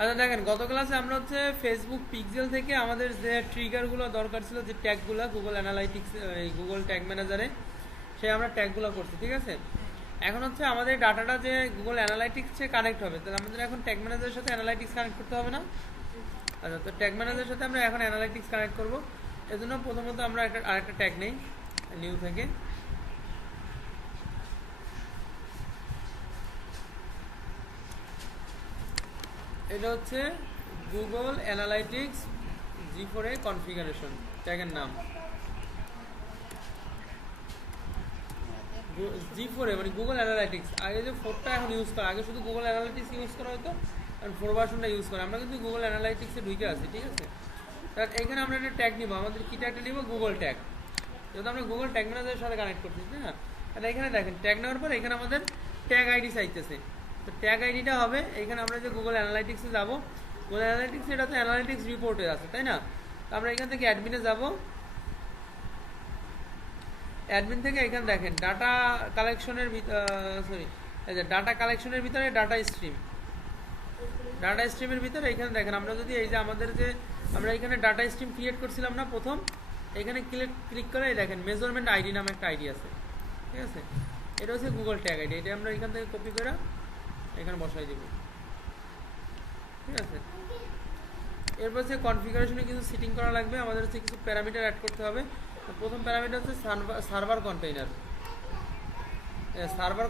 আচ্ছা দেখেন, গত ক্লাসে আমরা হচ্ছে ফেসবুক পিক্সেল থেকে আমাদের যে ট্রিগারগুলো দরকার ছিল, যে ট্যাগগুলো গুগল অ্যানালাইটিক্স, এই গুগল ট্যাগ ম্যানেজারে, সে আমরা ট্যাগগুলো করছি, ঠিক আছে। এখন হচ্ছে আমাদের ডাটাটা যে গুগল অ্যানালাইটিক্সে কানেক্ট হবে, তাহলে আমাদের এখন ট্যাগ ম্যানেজারের সাথে অ্যানালাইটিক্স কানেক্ট করতে হবে না? আচ্ছা, তো ট্যাগ ম্যানেজারের সাথে আমরা এখন অ্যানালাইটিক্স কানেক্ট করবো। এর জন্য প্রথমত আমরা আরেকটা ট্যাগ নেই নিউ থেকে। এটা হচ্ছে গুগল অ্যানালাইটিক্স G4 কনফিগারেশন ট্যাগের নাম। G4 মানে গুগল অ্যানালাইটিক্স। আগে যে 4টা এখন ইউজ করা, আগে শুধু গুগল অ্যানালাইটিক্স ইউজ করা হতো, আর 4 ভার্সনটা ইউজ করা। আমরা কিন্তু গুগল অ্যানালাইটিক্সে ঢুকে আছি, ঠিক আছে। তার এখানে আমরা একটা ট্যাগ নিব, আমাদের কি ট্যাগটা নিব? Google tag. যেহেতু আমরা গুগল ট্যাগ ম্যানেজারের সাথে কানেক্ট করছি, তাই না? তাহলে এখানে দেখেন, ট্যাগ নেওয়ার পর এখানে আমাদের ট্যাগ আইডি চাইতেছে। তো ট্যাগ আইডিটা হবে, এখানে আমরা যে গুগল অ্যানালাইটিক্সে যাবো, গুগল অ্যানালাইটিক্স এটা তো অ্যানালাইটিক্স রিপোর্টে আছে, তাই না? তো আমরা এখান থেকে অ্যাডমিনে যাব। অ্যাডমিন থেকে এখানে দেখেন ডাটা কালেকশনের ডাটা কালেকশনের ভিতরে ডাটা স্ট্রিমের ভিতরে এখানে দেখেন, আমরা যদি এই যে আমাদের যে আমরা এখানে ডাটা স্ট্রিম ক্রিয়েট করছিলাম না প্রথম, এখানে ক্লিক করে দেখেন মেজারমেন্ট আইডি নামে একটা আইডি আছে, ঠিক আছে। এটা হচ্ছে গুগল ট্যাগ আইডি। এটা আমরা এখান থেকে কপি করে এখানে বসাই দিব, ঠিক আছে। এরপর হচ্ছে কনফিগারেশনে কিছু সেটিং করা লাগবে, আমাদের হচ্ছে কিছু প্যারামিটার অ্যাড করতে হবে। প্রথম প্যারামিটার হচ্ছে সার্ভার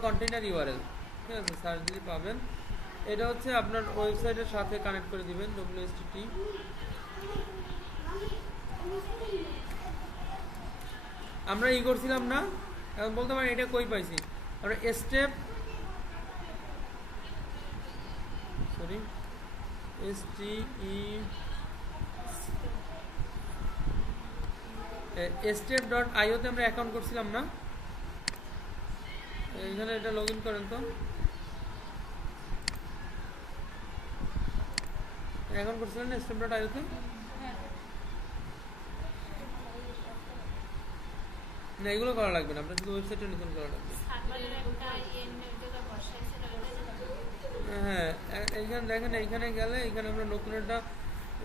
কন্টেইনার ইউআরএল, ঠিক আছে। সার্চ দিলে পাবেন। এটা হচ্ছে আপনার ওয়েবসাইটের সাথে কানেক্ট করে দিবেন, WSTT। আমরা করছিলাম না, এখন বলতে পারেন এটা কই পাইছি আমরা স্টেপ step.io তে আমরা অ্যাকাউন্ট করছিলাম না, এখানে এটা লগ ইন করেন। তো অ্যাকাউন্ট করছিলেন না step.io তে? না, এগুলো করা লাগবে না, আপনার শুধু ওয়েবসাইটে নতুন করা লাগবে। হ্যাঁ, এইখানে দেখেন, এইখানে গেলে এখানে আমরা নতুন একটা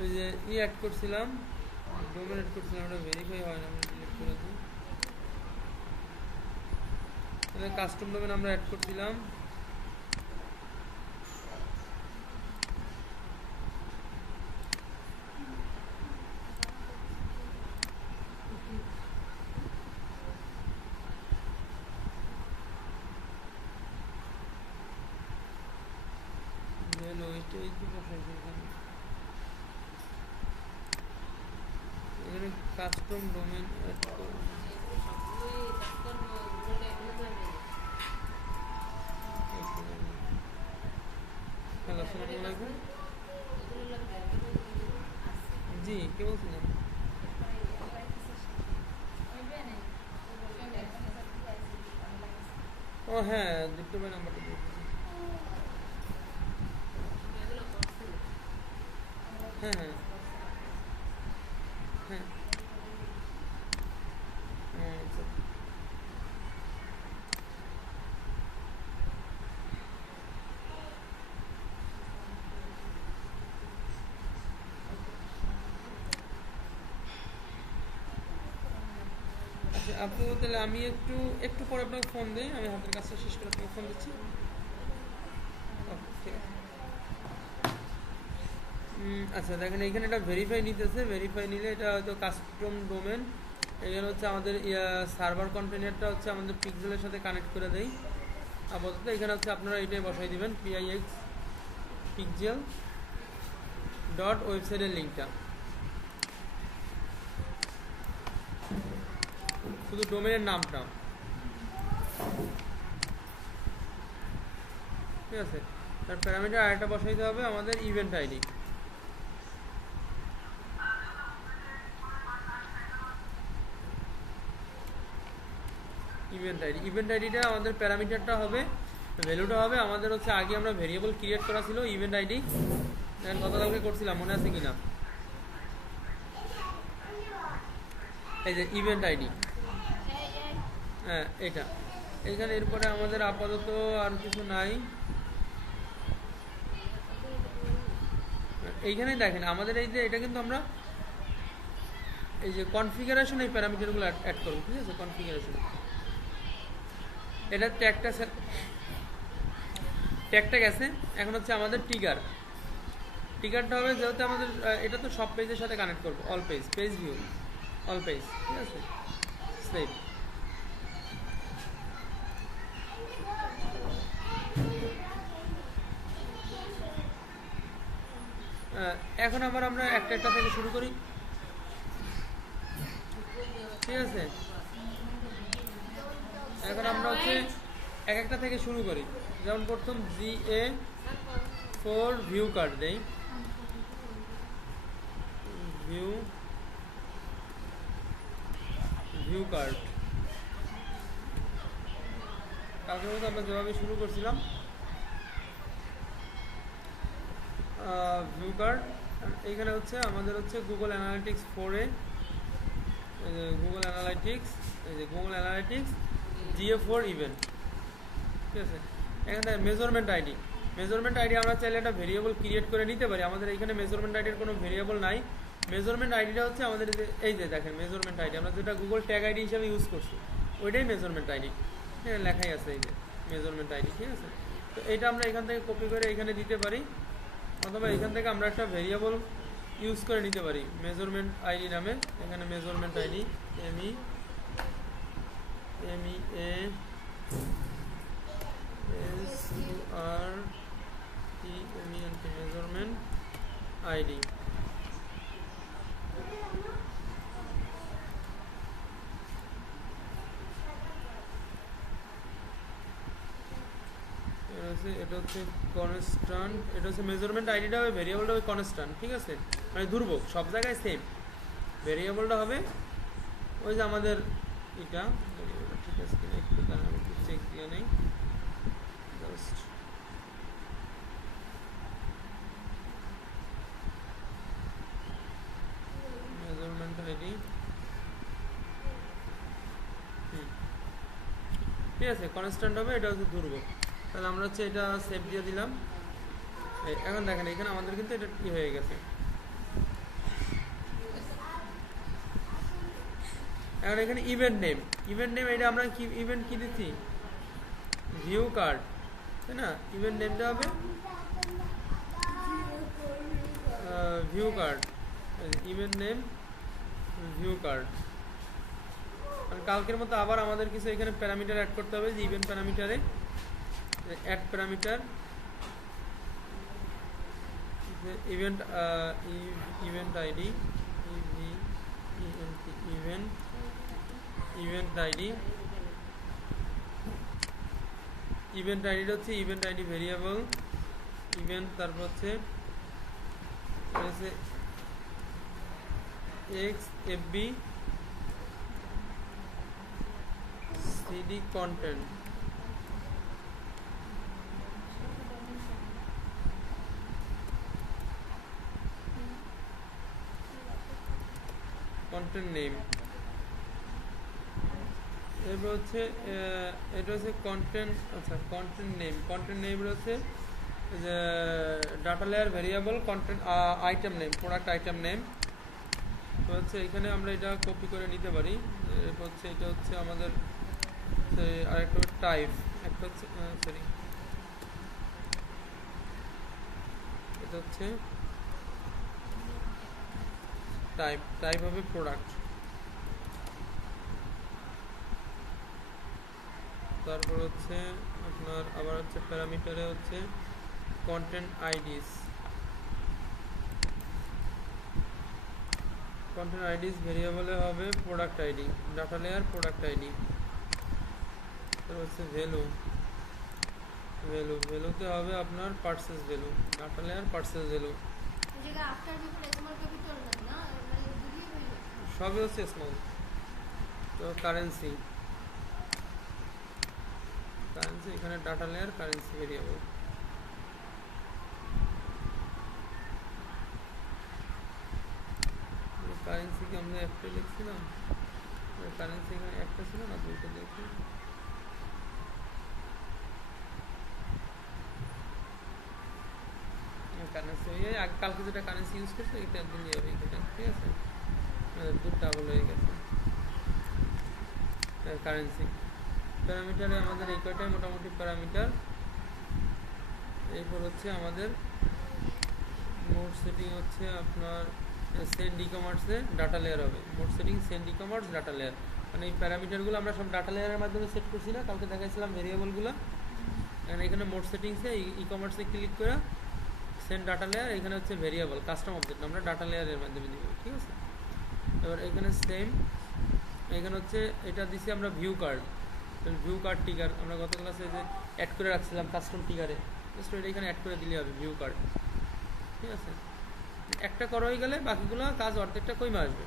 ওই যে অ্যাড করছিলাম, ডোমেন অ্যাড করছিলাম, ওটা ভেরিফাই হয় না, আমরা ডিলিট করে দিই। তাহলে কাস্টম ডোমেন আমরা অ্যাড করছিলাম। এখানে কাস্টম ডোমেন অ্যাড করব। হ্যালো, আসসালামু আলাইকুম। জি, কে বলছিলেন? ও হ্যাঁ, দীপ্ত ভাই নাম্বারটা দিয়েছি। হ্যাঁ হ্যাঁ হ্যাঁ, আচ্ছা। আচ্ছা আপু, তাহলে আমি একটু একটু পরে আপনাকে ফোন দিই, আমি হাতের কাজটা শেষ করে আপনাকে ফোন দিচ্ছি। ঠিক আছে। আচ্ছা দেখেন, এখানে এটা ভেরিফাই নিতেছে, ভেরিফাই নিলে এটা হয়তো কাস্টম ডোমেন। এখানে হচ্ছে আমাদের সার্ভার কন্টেনারটা হচ্ছে আমাদের পিক্সেলের সাথে কানেক্ট করে দেই আপাতত। এখানে হচ্ছে আপনারা এটাই বসাই দিবেন, PIX পিক্সেল ডট ওয়েবসাইটের লিঙ্কটা, শুধু ডোমেনের নামটা, ঠিক আছে। তার প্যারামিটার আরেকটা বসাইতে হবে আমাদের ইভেন্ট আইডি। ইভেন্ট আইডিটা আমাদের প্যারামিটারটা হবে, ভ্যালুটা হবে আমাদের হচ্ছে আগে আমরা ভেরিয়েবল ক্রিয়েট করা ছিল ইভেন্ট আইডি, দেখেন গতকালকে করছিলাম, মনে আছে কিনা? এই যে ইভেন্ট আইডি, হ্যাঁ এটা। এখানে এরপরে আমাদের আপাতত আর কিছু নাই। এইখানে দেখেন আমাদের এই যে এটা কিন্তু আমরা এই যে কনফিগারেশন এই প্যারামিটারগুলো অ্যাড করব, ঠিক আছে? কনফিগারেশন এটা ট্যাগটা গেছে। এখন হচ্ছে আমাদের টিকারটা হবে যেহেতু আমাদের এটা তো সব পেজের সাথে কানেক্ট করবো, all page view all page, ঠিক আছে? সেভ। এখন আবার আমরা একটা থেকে শুরু করি, ঠিক আছে? এখন আমরা হচ্ছে একটা থেকে শুরু করি। যেমন প্রথম GA4 ভিউ কার্ড দেই, ভিউ কার্ড কালকের মতো আমরা যেভাবে শুরু করছিলাম ভিউ কার্ড। এইখানে হচ্ছে আমাদের হচ্ছে গুগল অ্যানালিটিক্স 4-এ গুগল অ্যানালিটিক্স GA4 ইভেন্ট, ঠিক আছে? এখানে মেজারমেন্ট আইডি আমরা চাইলে একটা ভেরিয়েবল ক্রিয়েট করে নিতে পারি। আমাদের এখানে মেজারমেন্ট আইডির কোনো ভেরিয়েবল নাই। মেজারমেন্ট আইডিটা হচ্ছে আমাদের এই যে দেখেন মেজারমেন্ট আইডি আমরা যেটা গুগল ট্যাগ আইডি হিসাবে ইউজ করছি ওইটাই মেজারমেন্ট আইডি, লেখাই আছে এই যে মেজারমেন্ট আইডি, ঠিক আছে? তো এইটা আমরা এখান থেকে কপি করে এখানে দিতে পারি, অথবা এখান থেকে আমরা একটা ভেরিয়েবল ইউজ করে নিতে পারি মেজারমেন্ট আইডি নামে। এখানে মেজারমেন্ট আইডি মেজারমেন্ট আইডি। এটা হচ্ছে কনস্ট্যান্ট, এটা হচ্ছে মেজারমেন্ট আইডিটা হবে, ভেরিয়েবলটা হবে কনস্ট্যান্ট, ঠিক আছে? মানে ধ্রুবক, সব জায়গায় সেম। ভেরিয়েবলটা হবে ওই যে আমাদের এটা, ঠিক আছে কিনা একটু দাঁড়ান, একটু চেক দিয়ে নেই জাস্ট। মেজারমেন্ট আইডি, ঠিক আছে? কনস্ট্যান্ট হবে, এটা হচ্ছে ধ্রুবক। তাহলে আমরা হচ্ছে এটা সেভ দিয়ে দিলাম। এখন দেখেন এখানে আমাদের কিন্তু এটা কি হয়ে গেছে। এখন এখানে ইভেন্ট নেম এটা আমরা কি ইভেন্ট কি দিচ্ছি, ভিউ কার্ড, তাই না? ইভেন্ট নেমটা হবে view card, event name view card. কালকের মতো আবার আমাদের কিছু এখানে প্যারামিটার অ্যাড করতে হবে, যে ইভেন্ট প্যারামিটারে add parameter event ID event আইডিটা হচ্ছে ইভেন্ট আইডি ভেরিয়েবল ইভেন্ট, তারপর হচ্ছে XFB CD কন্টেন্ট নেম। এরপর হচ্ছে এটা হচ্ছে কন্টেন্ট, আচ্ছা কন্টেন্ট নেম হচ্ছে যে data layer variable content item name, product item name. তো হচ্ছে এখানে আমরা এটা কপি করে নিতে পারি। এরপর হচ্ছে এটা হচ্ছে আমাদের আরেকটা টাইপ, একটা হচ্ছে সরি এটা হচ্ছে টাইপ হবে প্রোডাক্ট। তারপর হচ্ছে আপনার আবার হচ্ছে প্যারামিটারে হচ্ছে কন্টেন্ট আইডিস ভেরিয়েবলে হবে product ID, data layer product ID. তারপর হচ্ছে ভ্যালুতে হবে আপনার purchase value, data layer purchase value. সবই হচ্ছে স্মল। তো কারেন্সি এখানে data layer currency variable. Currency কি আমরা একটা লিখছিলাম, কারেন্সি এখানে একটা ছিল না, দুইটা দেখি। কারেন্সি হয়ে যায়। কালকে যেটা কারেন্সি ইউজ করছে এটা দিলেই হবে এটা, ঠিক আছে? দুটো ডাবল হয়ে গেছে কারেন্সি। প্যারামিটারে আমাদের এই কয়টাই মোটামুটি প্যারামিটার। এরপর হচ্ছে আমাদের মোড সেটিং হচ্ছে আপনার সেন্ড ই কমার্সে ডাটা লেয়ার হবে। Mode setting send e commerce data layer, মানে এই প্যারামিটারগুলো আমরা সব ডাটা লেয়ারের মাধ্যমে সেট করছি না, কালকে দেখাইছিলাম ভেরিয়েবলগুলো। এখানে মোড সেটিংসে ই কমার্সে ক্লিক করে সেন্ড ডাটা লেয়ার, এখানে হচ্ছে ভেরিয়েবল কাস্টম অবজেক্ট আমরা ডাটা লেয়ারের মাধ্যমে দিব, ঠিক আছে? এবার এখানে সেম, এখানে হচ্ছে এটা দিছি আমরা ভিউ কার্ড। ভিউ কার্ড টিকার আমরা গত ক্লাসে যে অ্যাড করে রাখছিলাম কাস্টম টিকারে, জাস্ট এটা এখানে অ্যাড করে দিলে হবে ভিউ কার্ড, ঠিক আছে? একটা করা হয়ে গেলে বাকিগুলো কাজ অর্ধেকটা কমে আসবে,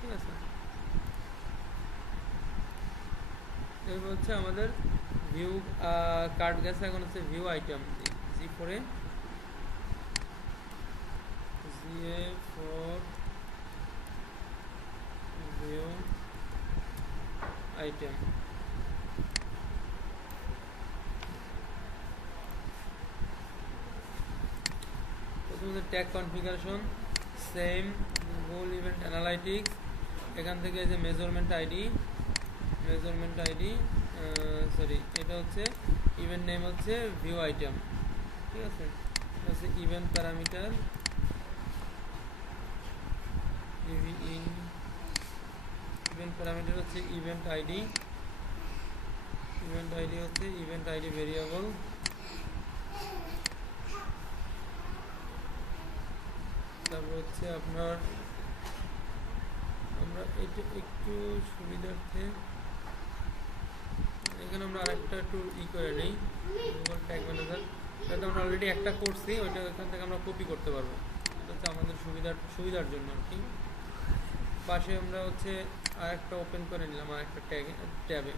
ঠিক আছে? এরপর হচ্ছে আমাদের ভিউ কার্ড গেছে, এখন হচ্ছে ভিউ আইটেম G4 এ GA4 ভিউ আইটেম। প্রথমে tag configuration same, Google event analytics, এখান থেকে যে মেজারমেন্ট আইডি সরি এটা হচ্ছে ইভেন্ট নেম হচ্ছে ভিউ আইটেম, ঠিক আছে? হচ্ছে ইভেন্ট প্যারামিটার ইভেন্ট প্যারামিটার হচ্ছে ইভেন্ট আইডি হচ্ছে ইভেন্ট আইডি ভেরিয়েবল। তারপর হচ্ছে আপনার আমরা এটা একটু সুবিধার্থে এখানে আমরা আরেকটা একটু করে নেই, গুগল ট্যাগ ম্যানেজার, যাতে আমরা অলরেডি একটা করছি ওইটা এখান থেকে আমরা কপি করতে পারবো, এটা হচ্ছে আমাদের সুবিধার জন্য আর কি। পাশে আমরা হচ্ছে আরেকটা ওপেন করে নিলাম আরেকটা ট্যাবে,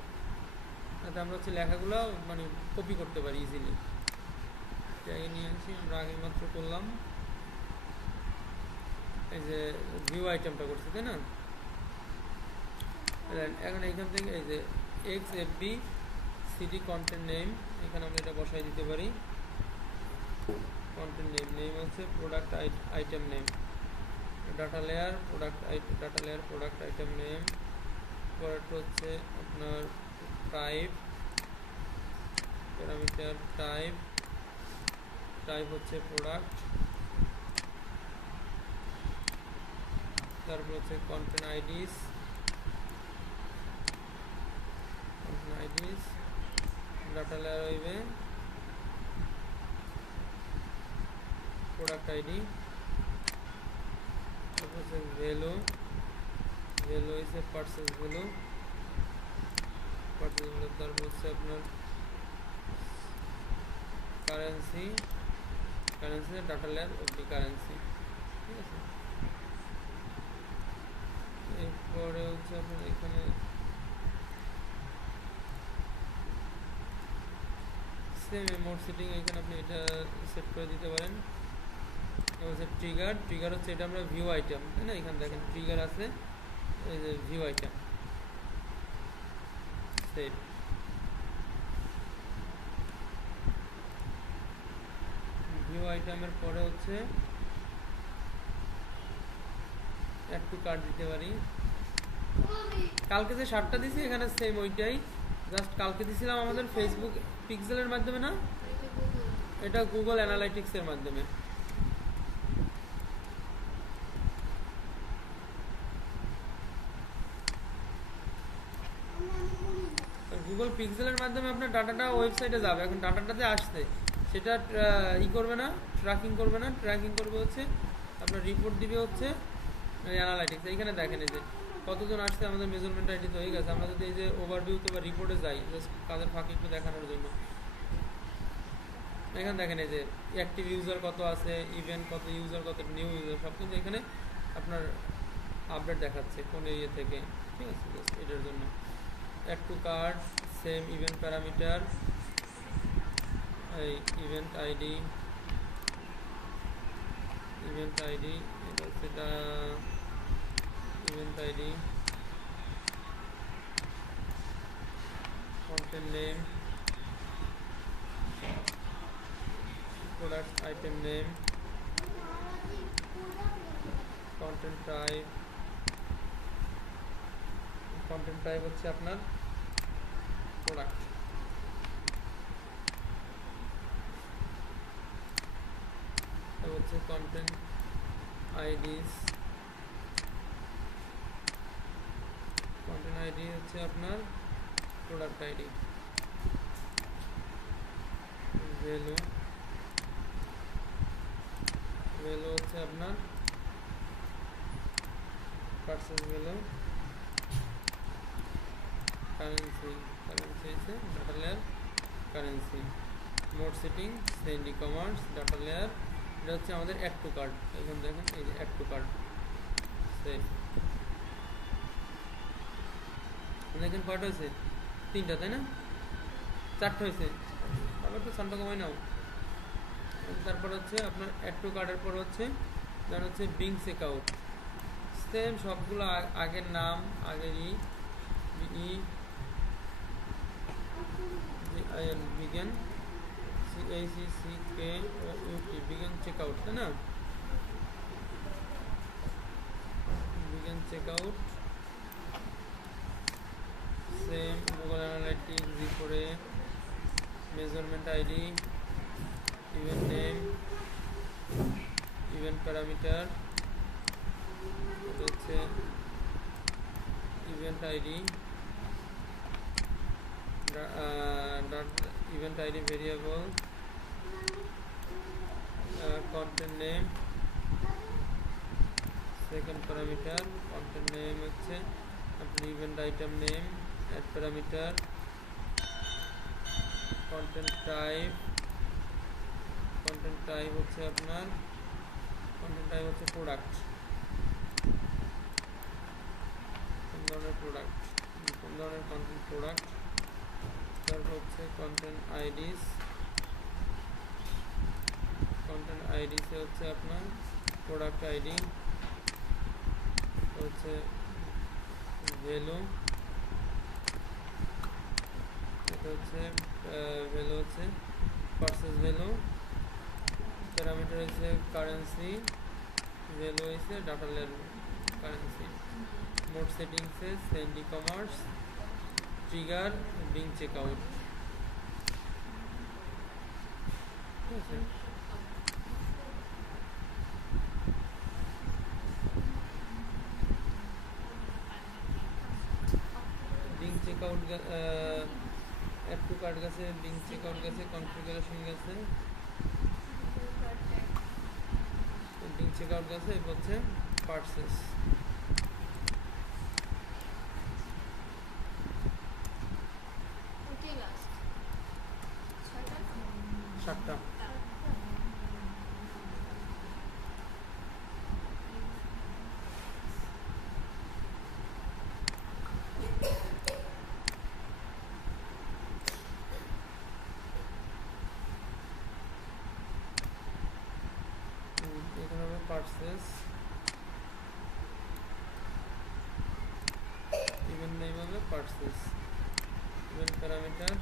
যাতে আমরা হচ্ছে লেখাগুলো মানে কপি করতে পারি ইজিলি। ট্যাগে নিয়ে আসি, আমরা আগে মাত্র করলাম এই যে ভিউ আইটেমটা করছি, তাই না? এখন এইখান থেকে এই যে XFB সিটি কন্টেন্ট নেম, এখানে আমরা এটা বসাই দিতে পারি। কন্টেন্ট নেম হচ্ছে product item name, data layer product item name. পরেরটা হচ্ছে আপনার টাইপ, প্যারামিটার টাইপ হচ্ছে প্রোডাক্ট। তারপর হচ্ছে কন্টেন্ট আইডিস ডাটা লেয়ার হইবে প্রোডাক্ট আইডি। তারপর হচ্ছে ভ্যালু হচ্ছে পারচেজ ভ্যালু। তারপর হচ্ছে আপনার কারেন্সি ডাটা লেয়ার অবধি কারেন্সি, ঠিক আছে? এরপরে হচ্ছে আপনার এখানে সেম মোড সেটিং, এখানে আপনি এটা সেট করে দিতে পারেন। হচ্ছে ট্রিগার হচ্ছে এটা আমরা ভিউ আইটেম, তাই না? এখানে দেখেন ট্রিগার আছে, এই যে ভিউ আইটেম সেট। ভিউ আইটেমের পরে হচ্ছে অ্যাড টু কার্ট দিতে পারি। কালকে যে শার্টটা দিছি এখানে সেম ওইটাই, জাস্ট কালকে দিছিলাম আমাদের ফেসবুক পিক্সেলের মাধ্যমে না, এটা গুগল অ্যানালাইটিক্সের মাধ্যমে। গুগল পিক্সেলের মাধ্যমে আপনার ডাটাটা ওয়েবসাইটে যাবে। এখন ডাটাটাতে আসছে সেটা করবে না, ট্র্যাকিং করবে হচ্ছে আপনার রিপোর্ট দিবে হচ্ছে অ্যানালাইটিক্স। এইখানে দেখেন এই যে কতজন আসছে, আমাদের মেজারমেন্ট আইডি তো হয়ে গেছে। আমরা যদি এই যে ওভারভিউতে বা রিপোর্টে যাই, জাস্ট কাজের ফাঁকে একটু দেখানোর জন্য, এখানে দেখেন এই যে অ্যাক্টিভ ইউজার কত আছে, ইভেন্ট কত ইউজার, কত নিউ ইউজার, সব কিন্তু এখানে আপনার আপডেট দেখাচ্ছে কোন এরিয়া থেকে, ঠিক আছে? জাস্ট এটার জন্য add to cart same event parameter, এই ইভেন্ট আইডি এটা হচ্ছে event ID, content name product item name, content type হচ্ছে আপনার প্রোডাক্ট, হচ্ছে কন্টেন্ট আইডিস, কন্টেন্ট আইডি হচ্ছে আপনার প্রোডাক্ট আইডি, ভ্যালু হচ্ছে আপনার পারচেজ ভ্যালু, কারেন্সি হচ্ছে data layer currency, mode setting send e commerce, data layer এটা হচ্ছে আমাদের অ্যাড টু কার্ট, এখন দেখেন এই যে অ্যাড টু কার্ট সেভ, দেখেন কয়টা হয়েছে, 3টা তাই না, 4টা হয়েছে, আবার তো সানটা কমাই নাও। তারপর হচ্ছে আপনার অ্যাড টু কার্টের পর হচ্ছে দেন হচ্ছে বিং চেকআউট, সেম সবগুলো আগের নাম, আগের বিজ্ঞান বিজ্ঞান চেকআউট তাই না, বিজ্ঞান চেকআউট, সেম গুগল অ্যানালাইটিক্স করে measurement ID, event name, event parameter, এটা হচ্ছে event ID, event ID variable, content name, second parameter, content name হচ্ছে আপনার event item name, add parameter, content type হচ্ছে আপনার প্রোডাক্ট, কোন ধরনের কন্টেন্ট প্রোডাক্ট, তারপর হচ্ছে কন্টেন্ট আইডিস হচ্ছে আপনার প্রোডাক্ট আইডি, হচ্ছে ভ্যালু, এটা হচ্ছে ভ্যালু হচ্ছে পারচেজ ভ্যালু, প্যারামিটার হচ্ছে কারেন্সি, ভ্যালু হচ্ছে ডাটা লেয়ার কারেন্সি, মোড সেটিংসে send e commerce, trigger begin checkout, ঠিক আছে। Begin checkout add to cart গেছে, বিং চেকআউট গেছে, কনফিগারেশন গেছে, বিং চেকআউট গেছে, এই হচ্ছে পারচেস, সাতটা। এখানে হবে পারচেস, ইভেন্ট নেম হবে purchase, event parameter,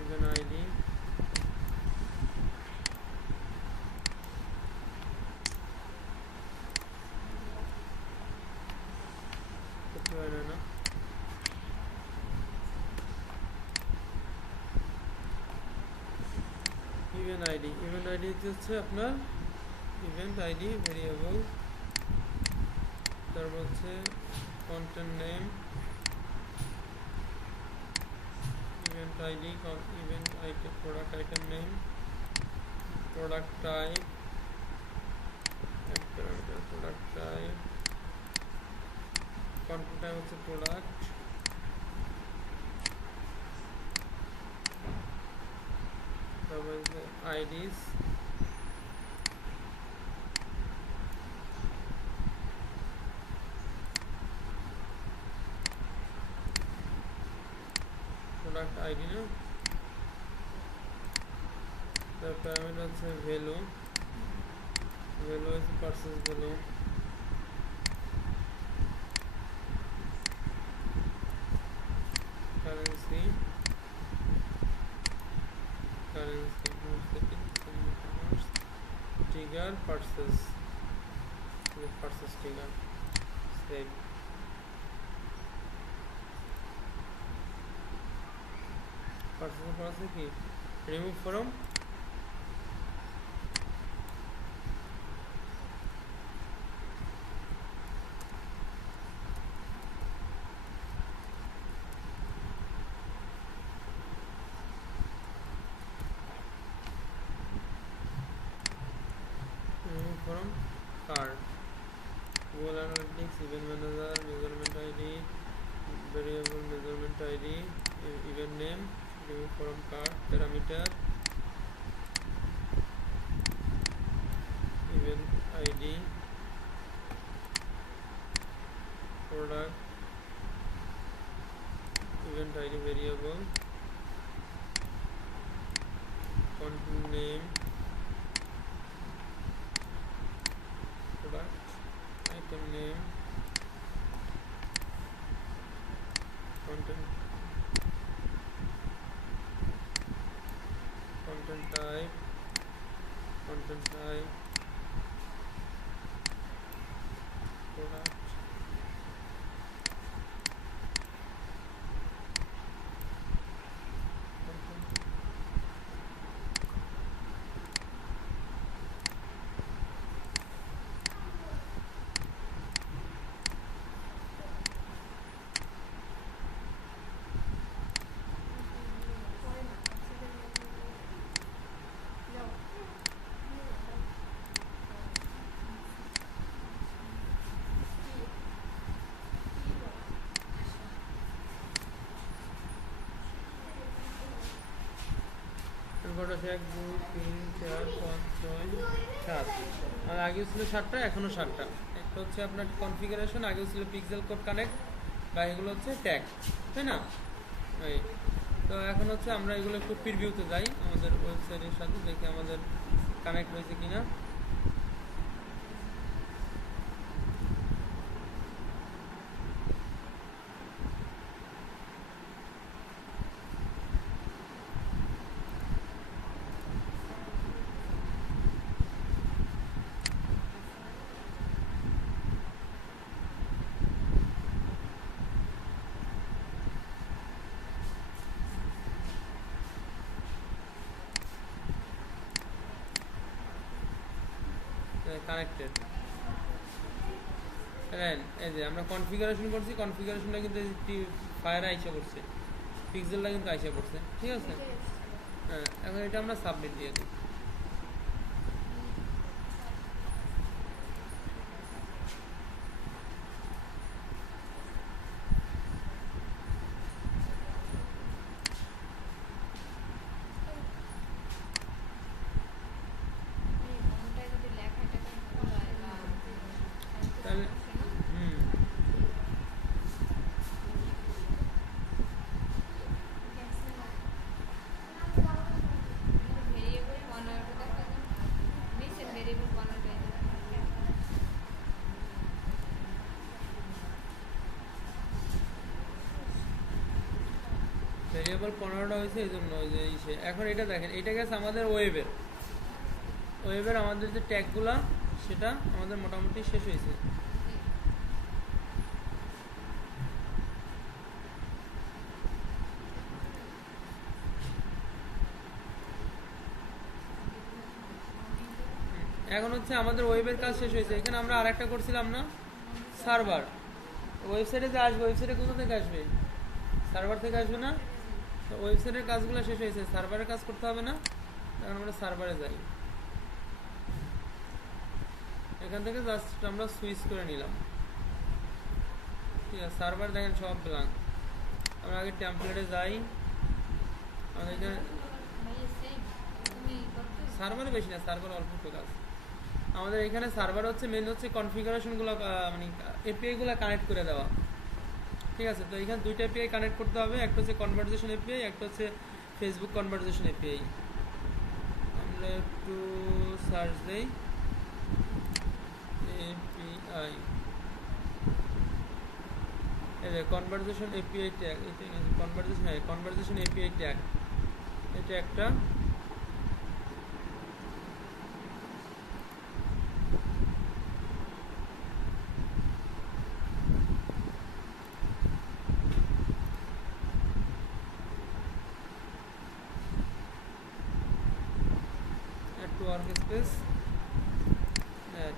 event ID, না ইভেন্ট আইডি হচ্ছে আপনার ইভেন্ট আইডি ভেরিয়েবল, তারপর হচ্ছে content name, event ID, event item, product item name, product type, product type, content type হচ্ছে প্রোডাক্ট, তারপর হচ্ছে আইডিস, প্রোডাক্ট আইডি না, তার প্যারামিটার হচ্ছে ভ্যালু হচ্ছে purchase value, trigger purchase trigger save purchase কি remove from card Google Analytics event manager measurement ID variable measurement ID event name remove from card parameter event ID product event ID variable content name product item name content type product কটা আছে 1 2 3 4 5 6 7 আর আগে ছিল 7টা এখনো 7টা একটা হচ্ছে আপনার configuration আগে ছিল পিক্সেল কোড কানেক্ট বা এগুলো হচ্ছে ট্যাগ তাই না এই তো এখন হচ্ছে আমরা এগুলো একটু প্রিভিউতে যাই আমাদের ওয়েবসাইটের সাথে দেখি আমাদের কানেক্ট হয়েছে কিনা কানেক্টেড এই যে আমরা কনফিগারেশন করছি কনফিগারেশনটা কিন্তু ফায়ার আইসা করছে পিক্সেলটা কিন্তু আইসা করছে ঠিক আছে হ্যাঁ এখন এটা আমরা সাবমিট দিয়ে দিই ভেরিয়েবল 15টা হয়েছে এই জন্য ওই যে ইসে এখন এটা দেখেন এটা গেছে আমাদের ওয়েবের আমাদের যে ট্যাগগুলা সেটা আমাদের মোটামুটি শেষ হয়েছে এখন হচ্ছে আমাদের ওয়েবের কাজ শেষ হয়েছে এখানে আমরা আরেকটা করছিলাম না সার্ভার ওয়েবসাইটে যে আসবে ওয়েবসাইটে কোথা থেকে আসবে সার্ভার থেকে আসবে না তো ওয়েবসাইটের কাজগুলো শেষ হয়েছে সার্ভারের কাজ করতে হবে না এখন আমরা সার্ভারে যাই এখান থেকে জাস্ট আমরা সুইচ করে নিলাম ঠিক আছে সার্ভার দেখেন সব ব্ল্যাঙ্ক আমরা আগে টেমপ্লেটে যাই আমাদের এখানে সার্ভারে বেশি না সার্ভার অল্প একটু কাজ আমাদের এখানে সার্ভার হচ্ছে মেন হচ্ছে কনফিগারেশনগুলো মানে এপিআইগুলো কানেক্ট করে দেওয়া ঠিক আছে তো এখানে দুইটা এপিআই কানেক্ট করতে হবে একটা হচ্ছে কনভারসেশন এপিআই একটা হচ্ছে ফেসবুক কনভারসেশন এপিআই আমরা একটু সার্চ দেই এপিআই এই যে কনভারসেশন এপিআই ট্যাগ এটা কনভারসেশন এপিআই ট্যাগ এটা একটা ওয়ার্ক স্পেস অ্যাড,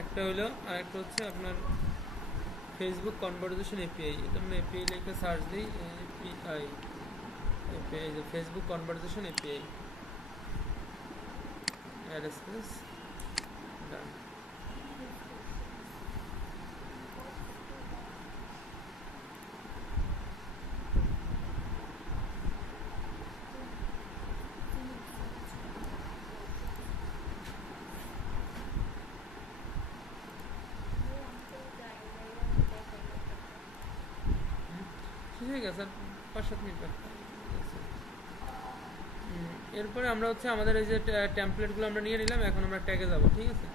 একটা হলো, আর একটা হচ্ছে আপনার ফেসবুক কনভারসেশন এপিআই। এটা আমরা এপিআই লিখে সার্চ দিই, এপিআই, এপিআই যে Facebook conversation API, add space done. ঠিক আছে, 5-7 মিনিট বাকি আছে। এরপরে আমরা হচ্ছে আমাদের এই যে টেমপ্লেটগুলো আমরা নিয়ে নিলাম, এখন আমরা ট্যাগে যাব। ঠিক আছে,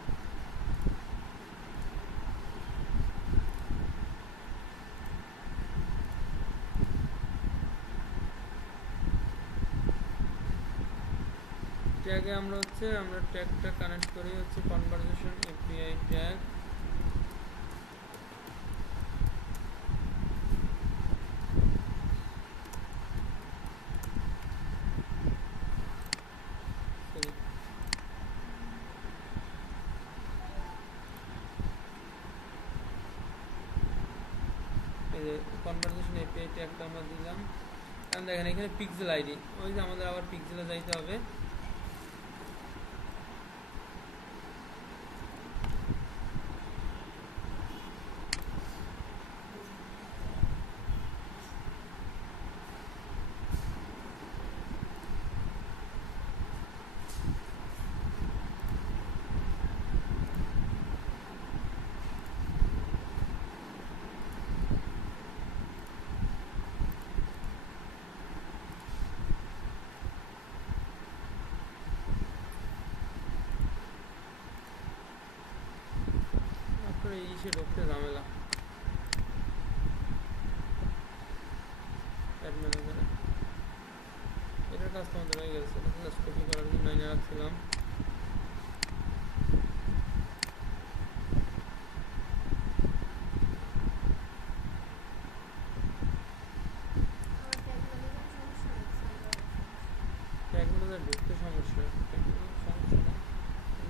ট্যাগে আমরা হচ্ছে আমরা ট্যাগটা কানেক্ট করি হচ্ছে conversation API tag. Conversation API ট্যাগটা আমরা দিলাম, কারণ দেখেন এখানে পিক্সেল আইডি, ওই যে আমাদের আবার পিক্সেলে যাইতে হবে। এই সে ঢুকতে ঝামেলা অ্যাড ম্যানেজারে। এটার কাজ তো আমাদের হয়ে গেছে, জাস্ট কপি করার জন্য এনে রাখছিলাম। ট্যাগ ম্যানেজার ঢুকতে সমস্যা, সমস্যা না,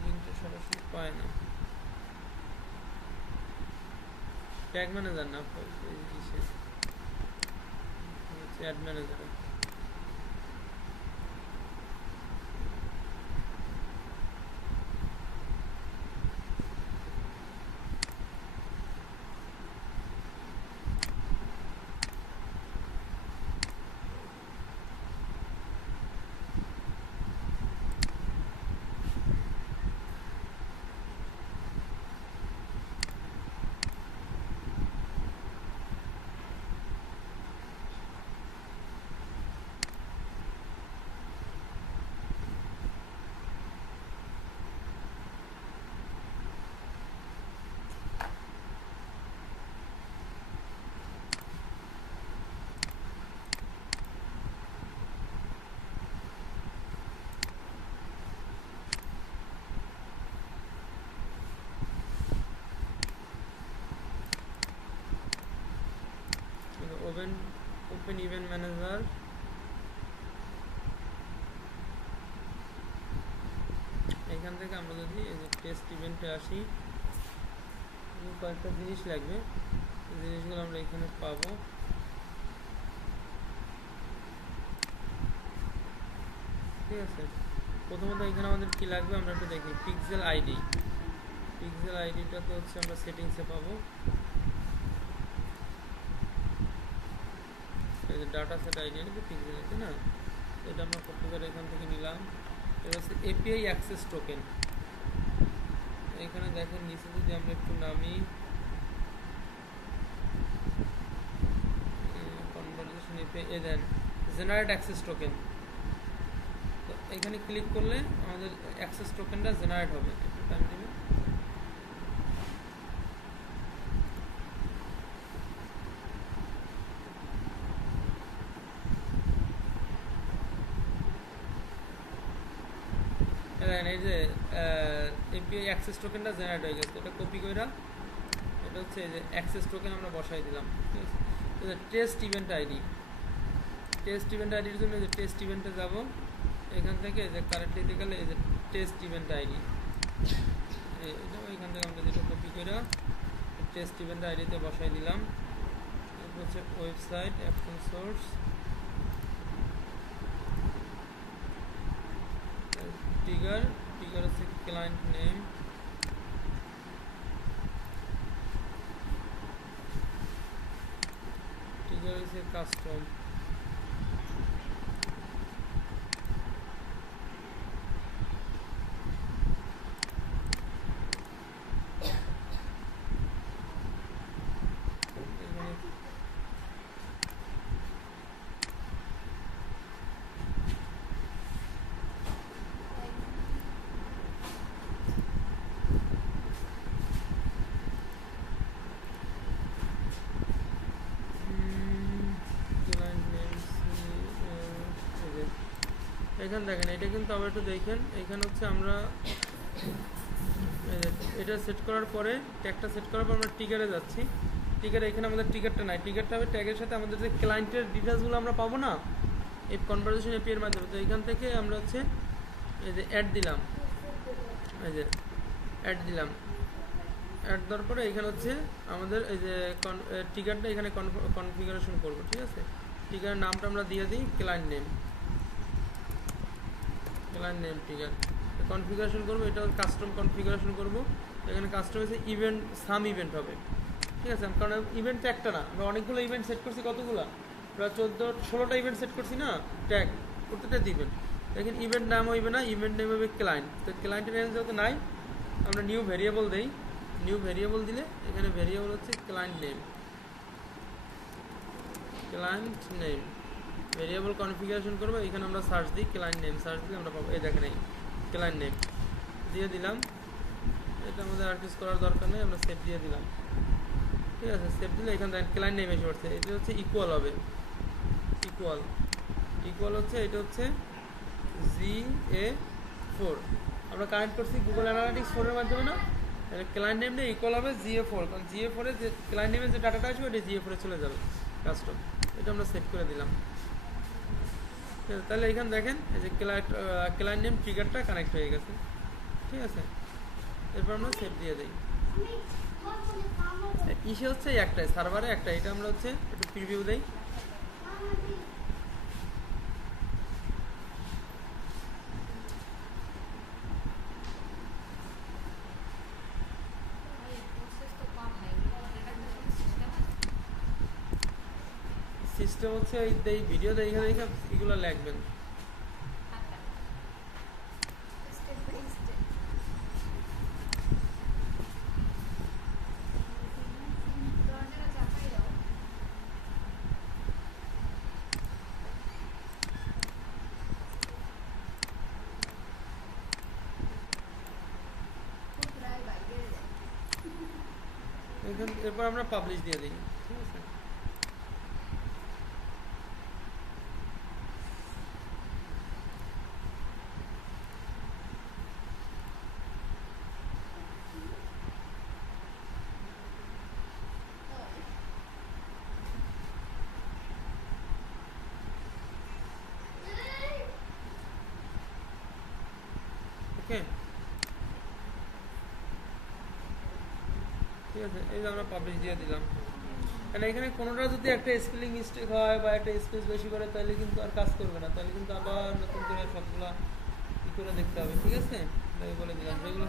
লিঙ্কটা সরাসরি পায় না। ট্যাগ ম্যানেজার না, add manager. Open event manager, এখান থেকে আমরা যদি এই যে টেস্ট ইভেন্টে আসি, কয়েকটা জিনিস লাগবে, এই জিনিসগুলো আমরা এখানে পাবো। ঠিক আছে, প্রথমত এখানে আমাদের কি লাগবে আমরা একটু দেখি। পিক্সেল আইডি, পিক্সেল আইডিটা তো হচ্ছে আমরা সেটিংসে পাবো। এই যে ডাটা সেট আইডি আছে পিক্সেল আছে না, এটা আমরা কপি করে এখান থেকে নিলাম। এটা হচ্ছে এপিআই অ্যাক্সেস টোকেন। এখানে দেখেন নিচে যদি আমরা একটু নামি, কনভারসেশন এপিআই, এ দেন জেনারেট অ্যাক্সেস টোকেন। তো এখানে ক্লিক করলে আমাদের অ্যাক্সেস টোকেনটা জেনারেট হবে। একটু টাইম নেবে। এই যে এপিআই অ্যাক্সেস টোকেনটা জেনারেট হয়ে গেছে। এটা কপি করে এটা হচ্ছে এই যে অ্যাক্সেস টোকেন আমরা বসাই দিলাম, ঠিক আছে। এই যে টেস্ট ইভেন্ট আইডির জন্য যে টেস্ট ইভেন্টে যাব, এখান থেকে যে কারেন্টলিতে গেলে এই যে টেস্ট ইভেন্ট আইডি, এটা এখান থেকে আমরা যেটা কপি করে টেস্ট ইভেন্ট আইডিতে বসাই দিলাম। এরপর হচ্ছে ওয়েবসাইট অ্যাকশন সোর্স, ট্রিগার হচ্ছে ক্লায়েন্ট নেম, ট্রিগার হচ্ছে কাস্টম, এখানে দেখেন এটা কিন্তু আবার একটু দেখেন, এখানে হচ্ছে আমরা এটা সেট করার পরে ট্যাগটা সেট করার পর আমরা ট্রিগারে যাচ্ছি। ট্রিগারে এখানে আমাদের ট্রিগারটা নাই, ট্রিগারটা হবে ট্যাগের সাথে আমাদের যে ক্লায়েন্টের ডিটেলসগুলো আমরা পাবো না এই কনভারসেশন এপি এর মাধ্যমে। তো এখান থেকে আমরা হচ্ছে এই যে অ্যাড দিলাম, এই যে অ্যাড দিলাম, অ্যাড দেওয়ার পরে এখানে হচ্ছে আমাদের এই যে ট্রিগারটা এখানে কনফিগারেশন করবো, ঠিক আছে। ট্রিগারের নামটা আমরা দিয়ে দিই ক্লায়েন্ট নেম ট্রিগার কনফিগারেশন করবো, এটা কাস্টম কনফিগারেশন করবো। এখানে কাস্টম হচ্ছে ইভেন্ট সাম ইভেন্ট হবে, ঠিক আছে। কারণ ইভেন্ট একটা না, আমরা অনেকগুলো ইভেন্ট সেট করছি, কতগুলো প্রায় 14-16টা ইভেন্ট সেট করছি না, ট্যাগ প্রত্যেকটা ইভেন্ট। দেখেন ইভেন্ট নাম হইবে না, ইভেন্ট নেম হবে ক্লায়েন্ট। তো ক্লায়েন্টের নেম যেহেতু নাই, আমরা নিউ ভেরিয়েবল দেই, নিউ ভেরিয়েবল দিলে এখানে ভেরিয়েবল হচ্ছে ক্লায়েন্ট নেম ভেরিয়েবল কনফিগারেশন করবো। এখানে আমরা সার্চ দিই ক্লায়েন্ট নেম, সার্চ দিলে আমরা পাবো, এই দেখেন এই ক্লায়েন্ট নেম দিয়ে দিলাম। এটা আমাদের আর কিছু করার দরকার নেই, আমরা সেভ দিয়ে দিলাম, ঠিক আছে। সেভ দিলে এখানে দেখেন ক্লায়েন্ট নেম এসে পড়ছে। এটা হচ্ছে ইকুয়াল হবে, ইকুয়াল হচ্ছে এটা হচ্ছে GA4 আমরা কানেক্ট করছি গুগল অ্যানালিটিক্স 4 এর মাধ্যমে না, তাহলে ক্লায়েন্ট নেমটা ইকুয়াল হবে GA4, কারণ GA4 এর যে ক্লায়েন্ট নেমের যে ডাটাটা আসবে ওটা GA4 এ চলে যাবে কাস্টম। এটা আমরা সেভ করে দিলাম। তাহলে এখানে দেখেন এই যে ক্লায়েন্ট নেম ট্রিগারটা কানেক্ট হয়ে গেছে, ঠিক আছে। এরপর আমরা সেভ দিয়ে দিই। ইস্যু হচ্ছে একটাই, সার্ভারে একটা, এটা আমরা হচ্ছে একটু প্রিভিউ দেই। সিস্টেম হচ্ছে এই ভিডিও দেখে দেখে এগুলো লিখবেন। এরপর আমরা পাবলিশ দিয়ে দিই, ঠিক আছে। ওকে, ঠিক আছে। এই যে আমরা পাবলিশ দিয়ে দিলাম। কারণ এখানে কোনোটা যদি একটা স্পেলিং মিস্টেক হয় বা একটা স্পেস বেশি করে, তাহলে কিন্তু আর কাজ করবে না, তাহলে কিন্তু আবার নতুন করে সবগুলা কি করে দেখতে হবে, ঠিক আছে। বলে দিলাম যেগুলো